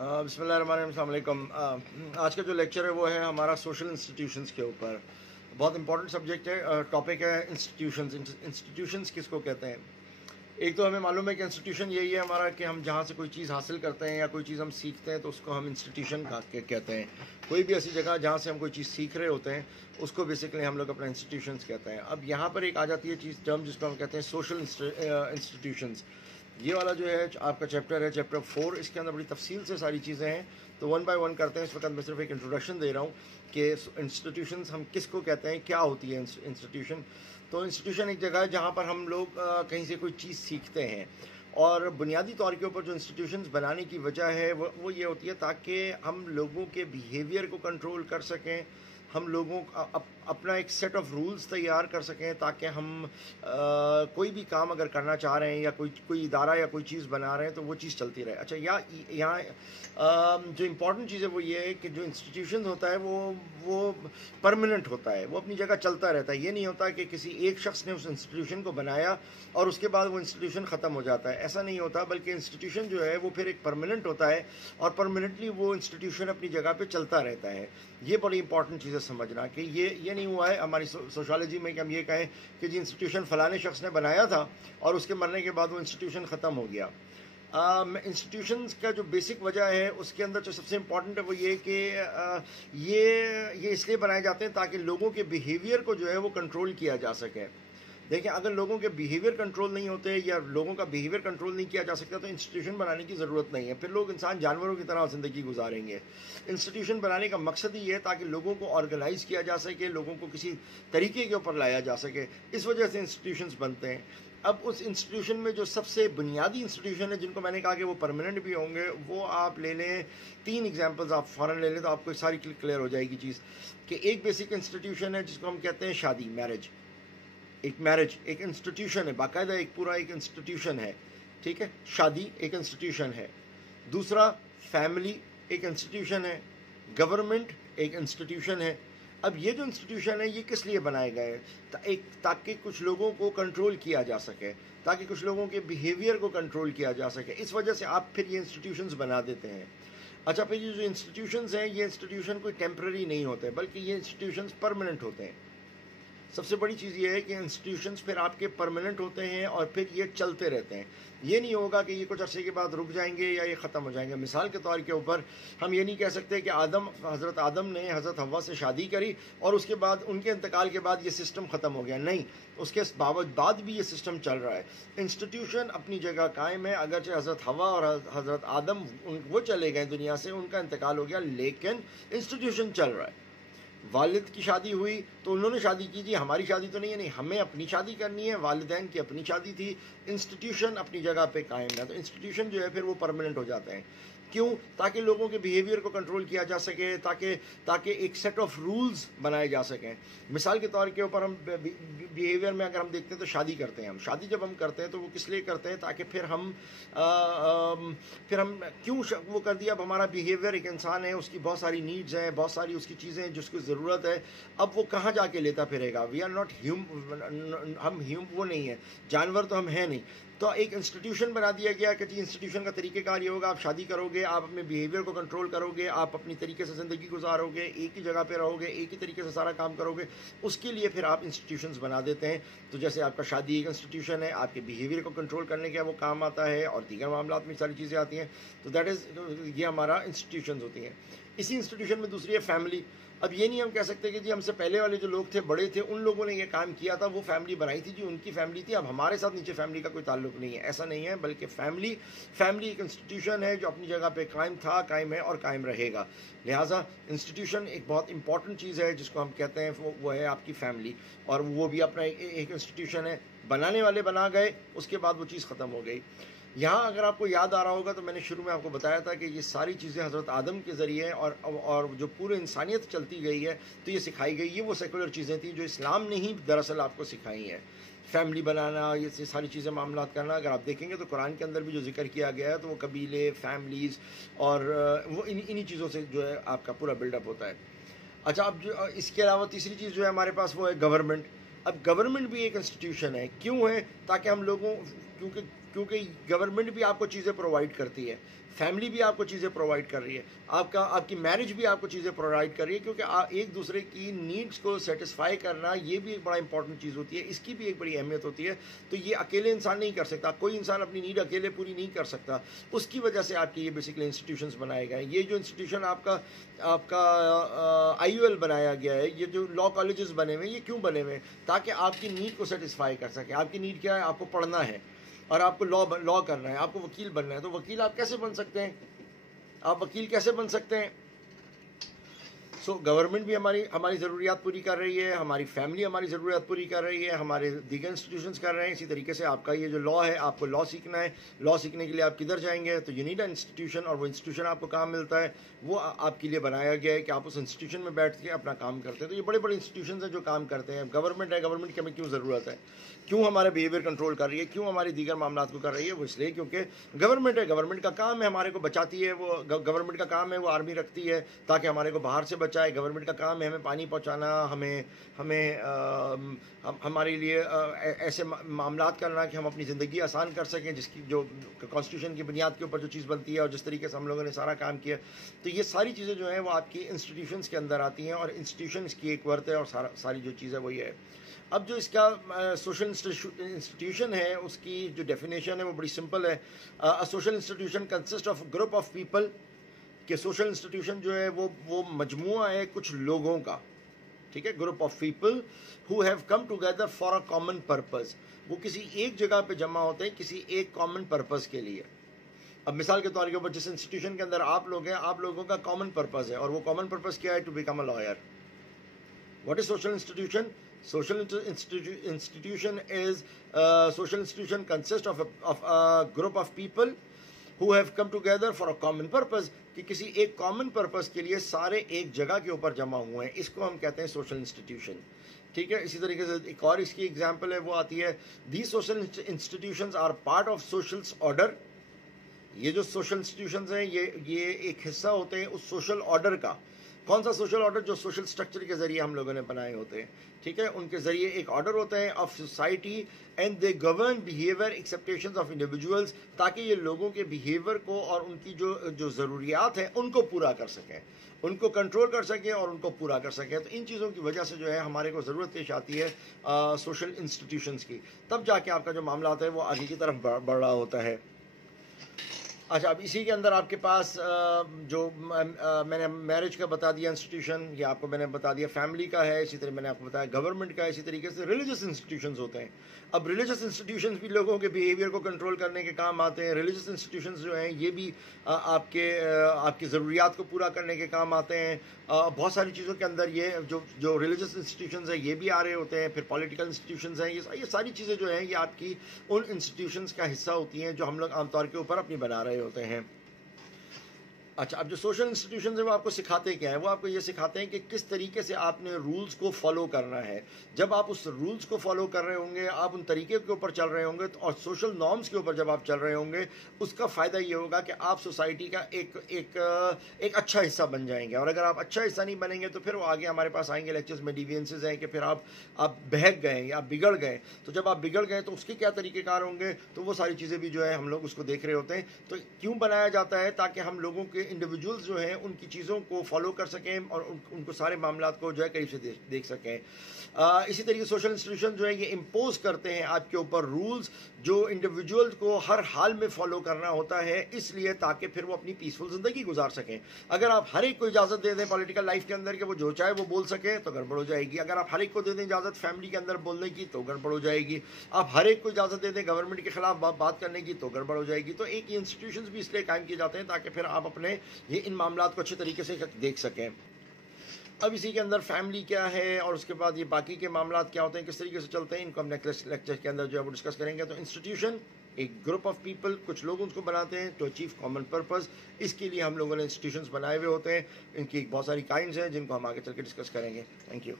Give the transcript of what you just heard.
बिस्मिल्लाहिर्रहमानिर्रहीम, अस्सलाम वालेकुम। आज का जो लेक्चर है वो है हमारा सोशल इंस्टीट्यूशंस के ऊपर। बहुत इंपॉर्टेंट सब्जेक्ट है, टॉपिक है इंस्टीट्यूशंस। इंस्टीट्यूशंस किसको कहते हैं? एक तो हमें मालूम है कि इंस्टीट्यूशन यही है हमारा कि हम जहाँ से कोई चीज़ हासिल करते हैं या कोई चीज़ हम सीखते हैं तो उसको हम इंस्टीट्यूशन कहते हैं। कोई भी ऐसी जगह जहाँ से हम कोई चीज़ सीख रहे होते हैं उसको बेसिकली हम लोग अपना इंस्टीट्यूशंस कहते हैं। अब यहाँ पर एक आ जाती है चीज़ टर्म जिसको हम कहते हैं सोशल इंस्टीट्यूशंस। ये वाला जो है आपका चैप्टर है, चैप्टर 4। इसके अंदर बड़ी तफसील से सारी चीज़ें हैं, तो वन बाय वन करते हैं। इस वक्त मैं सिर्फ एक इंट्रोडक्शन दे रहा हूँ कि इंस्टीट्यूशंस हम किसको कहते हैं, क्या होती है इंस्टीट्यूशन। तो इंस्टीट्यूशन एक जगह है जहाँ पर हम लोग कहीं से कोई चीज़ सीखते हैं, और बुनियादी तौर के ऊपर जो इंस्टीट्यूशंस बनाने की वजह है वो ये होती है ताकि हम लोगों के बिहेवियर को कंट्रोल कर सकें, हम लोगों अपना एक सेट ऑफ रूल्स तैयार कर सकें ताकि हम कोई भी काम अगर करना चाह रहे हैं या कोई इदारा या कोई चीज़ बना रहे हैं तो वो चीज़ चलती रहे। अच्छा, यहाँ जो इम्पॉर्टेंट चीज़ है वो ये है कि जो इंस्टीट्यूशन होता है वो परमानेंट होता है, वो अपनी जगह चलता रहता है। ये नहीं होता कि किसी एक शख्स ने उस इंस्टीट्यूशन को बनाया और उसके बाद वो इंस्टीट्यूशन ख़त्म हो जाता है, ऐसा नहीं होता। बल्कि इंस्टीट्यूशन जो है वो फिर एक परमानेंट होता है और परमानेंटली वो इंस्टीट्यूशन अपनी जगह पे चलता रहता है। ये बड़ी इंपॉर्टेंट चीज़ है समझना कि ये नहीं हुआ है हमारी सोशलॉजी में कि हम ये कहें कि जी इंस्टीट्यूशन फलाने शख्स ने बनाया था और उसके मरने के बाद वो इंस्टीट्यूशन ख़त्म हो गया। इंस्टीट्यूशंस का जो बेसिक वजह है उसके अंदर जो सबसे इम्पॉर्टेंट है वो ये कि ये इसलिए बनाए जाते हैं ताकि लोगों के बिहेवियर को जो है वो कंट्रोल किया जा सके। देखिए, अगर लोगों के बिहेवियर कंट्रोल नहीं होते या लोगों का बिहेवियर कंट्रोल नहीं किया जा सकता तो इंस्टीट्यूशन बनाने की ज़रूरत नहीं है, फिर लोग इंसान जानवरों की तरह ज़िंदगी गुजारेंगे। इंस्टीट्यूशन बनाने का मकसद ही है ताकि लोगों को ऑर्गेनाइज़ किया जा सके, लोगों को किसी तरीके के ऊपर लाया जा सके, इस वजह से इंस्टीट्यूशंस बनते हैं। अब उस इंस्टीट्यूशन में जो सबसे बुनियादी इंस्टीट्यूशन है जिनको मैंने कहा कि वो परमानेंट भी होंगे, वो आप ले लें। 3 एग्जांपल्स आप फ़ौरन ले लें तो आपको सारी क्लियर हो जाएगी चीज़ कि एक बेसिक इंस्टीट्यूशन है जिसको हम कहते हैं शादी, मैरिज। एक इंस्टीट्यूशन है, बाकायदा एक पूरा एक इंस्टीट्यूशन है, ठीक है। शादी एक इंस्टीट्यूशन है। दूसरा, फैमिली एक इंस्टीट्यूशन है। गवर्नमेंट एक इंस्टीट्यूशन है। अब ये जो इंस्टीट्यूशन है ये किस लिए बनाए गए? ताकि कुछ लोगों को कंट्रोल किया जा सके, ताकि कुछ लोगों के बिहेवियर को कंट्रोल किया जा सके। इस वजह से आप फिर ये इंस्टीट्यूशंस बना देते हैं। अच्छा, फिर ये जो इंस्टीट्यूशंस हैं ये इंस्टीट्यूशन कोई टेम्पररी नहीं होते बल्कि ये इंस्टीट्यूशंस परमानेंट होते हैं। सबसे बड़ी चीज़ ये है कि इंस्टीट्यूशंस फिर आपके परमानेंट होते हैं और फिर ये चलते रहते हैं। ये नहीं होगा कि ये कुछ अरसे के बाद रुक जाएंगे या ये ख़त्म हो जाएंगे। मिसाल के तौर के ऊपर हम ये नहीं कह सकते कि हज़रत आदम ने हज़रत हव्वा से शादी करी और उसके बाद उनके इंतकाल के बाद ये सिस्टम ख़त्म हो गया। नहीं, उसके बाद भी ये सिस्टम चल रहा है। इंस्टीट्यूशन अपनी जगह कायम है, अगरचे हज़रत हव्वा और हज़रत आदम वो चले गए दुनिया से, उनका इंतकाल हो गया, लेकिन इंस्टीट्यूशन चल रहा है। वालिद की शादी हुई तो उन्होंने शादी की, जी हमारी शादी तो नहीं है, नहीं, हमें अपनी शादी करनी है। वालिदैन की अपनी शादी थी। इंस्टीट्यूशन अपनी जगह पे कायम है। तो इंस्टीट्यूशन जो है फिर वो परमानेंट हो जाते हैं। क्यों? ताकि लोगों के बिहेवियर को कंट्रोल किया जा सके, ताकि एक सेट ऑफ रूल्स बनाए जा सकें। मिसाल के तौर के ऊपर हम बिहेवियर में अगर हम देखते हैं तो शादी करते हैं, हम शादी जब हम करते हैं तो वो किस लिए करते हैं? ताकि फिर हम क्यों वो कर दिया? अब हमारा बिहेवियर, एक इंसान है, उसकी बहुत सारी नीड्स हैं, बहुत सारी उसकी चीज़ें हैं जिसको ज़रूरत है। अब वो कहाँ जाके लेता फिरेगा? वी आर नॉट हम वो नहीं है, जानवर तो हम हैं नहीं। तो एक इंस्टीट्यूशन बना दिया गया कि जी इंस्टीट्यूशन का तरीक़ेकार ये होगा, आप शादी करोगे, आप अपने बिहेवियर को कंट्रोल करोगे, आप अपनी तरीके से ज़िंदगी गुजारोगे, एक ही जगह पे रहोगे, एक ही तरीके से सारा काम करोगे। उसके लिए फिर आप इंस्टीट्यूशंस बना देते हैं। तो जैसे आपका शादी एक इंस्टीट्यूशन है, आपके बिहेवियर को कंट्रोल करने का वो काम आता है और दीगर मामलात में सारी चीज़ें आती हैं। तो दैट इज़, ये हमारा इंस्टीट्यूशंस होती हैं। इसी इंस्टीट्यूशन में दूसरी है फैमिली। अब ये नहीं हम कह सकते कि जी हमसे पहले वाले जो लोग थे, बड़े थे, उन लोगों ने ये काम किया था, वो फैमिली बनाई थी, जी उनकी फैमिली थी, अब हमारे साथ नीचे फैमिली का कोई ताल्लुक नहीं है। ऐसा नहीं है, बल्कि फैमिली एक इंस्टीट्यूशन है जो अपनी जगह पे कायम था, कायम है और कायम रहेगा। लिहाजा इंस्टीट्यूशन एक बहुत इंपॉर्टेंट चीज़ है जिसको हम कहते हैं वो है आपकी फैमिली, और वो भी अपना एक इंस्टीट्यूशन है। बनाने वाले बना गए, उसके बाद वो चीज़ ख़त्म हो गई। यहाँ अगर आपको याद आ रहा होगा तो मैंने शुरू में आपको बताया था कि ये सारी चीज़ें हज़रत आदम के ज़रिए और जो पूरे इंसानियत चलती गई है तो ये सिखाई गई। ये वो सेकुलर चीज़ें थी जो इस्लाम ने ही दरअसल आपको सिखाई हैं। फैमिली बनाना, ये सारी चीज़ें मामलात करना, अगर आप देखेंगे तो कुरान के अंदर भी जो जिक्र किया गया है तो वो कबीले, फैमिलीज़ और वो इन्हीं चीज़ों से जो है आपका पूरा बिल्डअप होता है। अच्छा, अब जो इसके अलावा तीसरी चीज़ जो है हमारे पास वो है गवर्नमेंट। अब गवर्नमेंट भी एक इंस्टीट्यूशन है। क्यों है? ताकि हम लोगों, क्योंकि کیونکہ گورنمنٹ بھی آپ کو چیزیں پرووائڈ کرتی ہے, فیملی بھی آپ کو چیزیں پرووائڈ کر رہی ہے, آپ کی میرج بھی آپ کو چیزیں پرووائڈ کر رہی ہے, کیونکہ ایک دوسرے کی نیڈس کو سیٹسفائی کرنا یہ بھی ایک بڑا امپورٹنٹ چیز ہوتی ہے, اس کی بھی ایک بڑی اہمیت ہوتی ہے. تو یہ اکیلے انسان نہیں کر سکتا, کوئی انسان اپنی نیڈ اکیلے پوری نہیں کر سکتا. اس کی وجہ سے آپ کی یہ بیسکلی انسٹیٹیوشنز بنائے گئے. یہ جو انسٹیٹیوشن آپ کا IUL بنایا گیا ہے, یہ جو لا کالجز بنے ہوئے ہیں, یہ کیوں بنے ہوئے ہیں؟ تاکہ آپ کی نیڈ کو سیٹسفائی کر سکیں. آپ کی نیڈ کیا ہے؟ آپ کو پڑھنا ہے اور آپ کو لا کرنا ہے, آپ کو وکیل بننا ہے. تو وکیل آپ کیسے بن سکتے ہیں؟ آپ وکیل کیسے بن سکتے ہیں؟ سو گورنمنٹ بھی ہماری ضروریات پوری کر رہی ہے, ہماری فیملی ہماری ضروریات پوری کر رہی ہے, ہمارے دیگر انسٹیٹیوشنز کر رہے ہیں. اسی طریقے سے آپ کا یہ جو لا ہے, آپ کو لا سیکھنا ہے. لا سیکھنے کے لیے آپ کدھر جائیں گے؟ تو یو نیڈ این انسٹیٹیوشن, اور وہ انسٹیٹیوشن آپ کو کام ملتا ہے, وہ آپ کے لیے بنایا گیا ہے کہ آپ اس انسٹیٹیوشن میں بیٹھ کے اپنا کام کرتے ہیں. تو یہ بڑے بڑے انسٹیٹیوشنز ہیں جو کام کرتے ہیں. گورنمنٹ ہے, گورنمنٹ کی ہمیں کیوں ضرورت ہے؟ کیوں ہمارے بیہیویئر کنٹرول کر رہی ہے؟ کیوں ہماری دیگر معاملات کو کر رہی ہے؟ وہ اس لیے کیونکہ گورنمنٹ ہے, گورنمنٹ کا کام ہے ہمارے کو بچاتی ہے. وہ گورنمنٹ کا کام ہے وہ آرمی رکھتی ہے تاکہ ہمارے کو باہر سے بچائے. گورنمنٹ کا کام ہے ہمیں پانی پہنچانا, ہمیں ہمارے لیے ایسے معاملات کرنا کہ ہم اپنی زندگی آسان کر سکیں, جس کی جو کانسٹیٹیوشن کی بنیاد کے اوپر جو چیز بنتی ہے اور جس طریقے سے ہم لوگوں نے سارا کام کیا. تو یہ ساری چیزیں جو ہیں وہ آپ کی انسٹیٹیوشنس کے اندر آتی ہیں, اور انسٹیٹیوشنس کی ایک ورت ہے, اور ساری جو چیز ہے وہ یہ ہے. اب جو اس کا سوشل انسٹیٹیوشن ہے, اس کی جو ڈیفینیشن ہے وہ بڑی سمپل ہے. Social institution consist of group of people, کہ سوشل انسٹیٹیوشن جو ہے وہ مجموعہ ہے کچھ لوگوں کا, ٹھیک ہے, group of people who have come together for a common purpose. وہ کسی ایک جگہ پہ جمع ہوتے ہیں کسی ایک کامن پرپز کے لیے. اب مثال کے طور کے اوپر جس انسٹیٹیوشن کے اندر آپ لوگ ہیں, آپ لوگوں کا کامن پرپز ہے, اور وہ کامن پرپز کیا ہے؟ To become a lawyer. What is social institution? Social institution is social institution consists of a group of people who have come together for a common purpose, کہ کسی ایک common purpose کے لیے سارے ایک جگہ کے اوپر جمع ہوئے ہیں. اس کو ہم کہتے ہیں سوشل انسٹیٹیوشن, ٹھیک ہے. اسی طریقے سے ایک اور اس کی ایگزامپل ہے, وہ آتی ہے these social institutions are part of social order. یہ جو سوشل انسٹیٹیوشنز ہیں یہ ایک حصہ ہوتے ہیں اس سوشل آرڈر کا. کون سا سوشل آرڈر؟ جو سوشل سٹرکچر کے ذریعے ہم لوگوں نے بنائے ہوتے ہیں, ٹھیک ہے. ان کے ذریعے ایک آرڈر ہوتا ہے of society, and they govern behaviour expectations of individuals, تاکہ یہ لوگوں کے بیہیویئر کو اور ان کی جو ضروریات ہیں ان کو پورا کر سکیں, ان کو کنٹرول کر سکیں اور ان کو پورا کر سکیں. تو ان چیزوں کی وجہ سے جو ہے ہمارے کو ضرورت پیش آتی ہے سوشل انسٹیٹیوشنز کی. تب جا کے آپ کا جو معاملات ہے وہ آگے کی طرف بڑھ رہا ہوتا ہے. اچھا, اب اسی کے اندر آپ کے پاس جو میں نے میرج کا بتا دیا انسٹیٹیوشن, یہ آپ کو میں نے بتا دیا فیملی کا ہے, اسی طرح میں نے آپ کو بتایا گورنمنٹ کا ہے. اسی طریقے سے ریلیجس انسٹیٹیوشنز ہوتے ہیں. اب ریلیجس انسٹیٹیوشنز بھی لوگوں کے بیہیویئر کو کنٹرول کرنے کے کام آتے ہیں. ریلیجس انسٹیٹیوشنز جو ہیں یہ بھی آپ کی ضروریات کو پورا کرنے کے کام آتے ہیں. بہت ساری چیزوں کے اندر یہ جو ریلیجس انسٹیٹیوشنز ہیں یہ بھی آ رہے ہوتے ہیں. پھر پولیٹیکل انسٹیٹیوشنز ہیں, یہ ساری چیزیں جو ہیں یہ آپ کی ان انسٹیٹیوشنز کا حصہ ہوتی ہیں جو ہم لوگ عام طور کے اوپر اپنی بنا رہے ہوتے ہیں. اچھا, اب جو سوشل انسٹیٹیوشنز ہیں وہ آپ کو سکھاتے کیا ہیں؟ وہ آپ کو یہ سکھاتے ہیں کہ کس طریقے سے آپ نے رولز کو فالو کرنا ہے. جب آپ اس رولز کو فالو کر رہے ہوں گے, آپ ان طریقے کے اوپر چل رہے ہوں گے, اور سوشل نارمز کے اوپر جب آپ چل رہے ہوں گے, اس کا فائدہ یہ ہوگا کہ آپ سوسائٹی کا ایک اچھا حصہ بن جائیں گے. اور اگر آپ اچھا حصہ نہیں بنیں گے تو پھر وہ آگے ہمارے پاس آئیں گے لیکچرز میں ڈیوینسز ہیں کہ پھر آپ بہک گئے یا آپ بگڑ گئے. تو جب آپ بگڑ گئے تو اس کے کیا طریقہ کار ہوں گے, تو وہ ساری چیزیں بھی جو ہے ہم لوگ اس کو دیکھ رہے ہوتے ہیں. تو کیوں بنایا جاتا ہے؟ تاکہ ہم لوگوں کے انڈیویجولز جو ہیں ان کی چیزوں کو فالو کر سکیں اور ان کو سارے معاملات کو جو ہے قریب سے دیکھ سکیں. اسی طریقے سوشل انسٹیٹیوشن جو ہے یہ امپوز کرتے ہیں آپ کے اوپر رولز جو انڈیویجول کو ہر حال میں فالو کرنا ہوتا ہے, اس لیے تاکہ پھر وہ اپنی پیسفل زندگی گزار سکیں. اگر آپ ہر ایک کو اجازت دے دیں پولیٹیکل لائف کے اندر کہ وہ جو چاہے وہ بول سکے تو گڑبڑ ہو جائے گی. اگر آپ ہر ایک کو دے دیں اجازت فیملی کے اندر بولنے کی تو گڑبڑ ہو جائے گی. آپ ہر ایک کو اجازت دے دیں گورنمنٹ کے خلاف بات کرنے کی تو گڑبڑ ہو جائے گی. تو ایک انسٹیٹیوشنز بھی اس لیے قائم کیے جاتے ہیں تاکہ پھر آپ اپنے ان معاملات کو اچھے طریقے سے دیکھ سکیں. اب اسی کے اندر فیملی کیا ہے اور اس کے بعد یہ باقی کے معاملات کیا ہوتے ہیں, کس طریقے سے چلتے ہیں, ان کو ہم نیکسٹ لیکچر کے اندر جو ہے وہ ڈسکس کریں گے. تو انسٹیٹیوشن ایک گروپ آف پیپل, کچھ لوگ ان کو بناتے ہیں ٹو اچیو کامن پرپز. اس کے لیے ہم لوگوں نے انسٹیٹیوشنز بنائے ہوئے ہوتے ہیں. ان کی بہت ساری کائنڈز ہیں جن کو ہم آگے چل کے ڈسکس کریں گے. Thank you.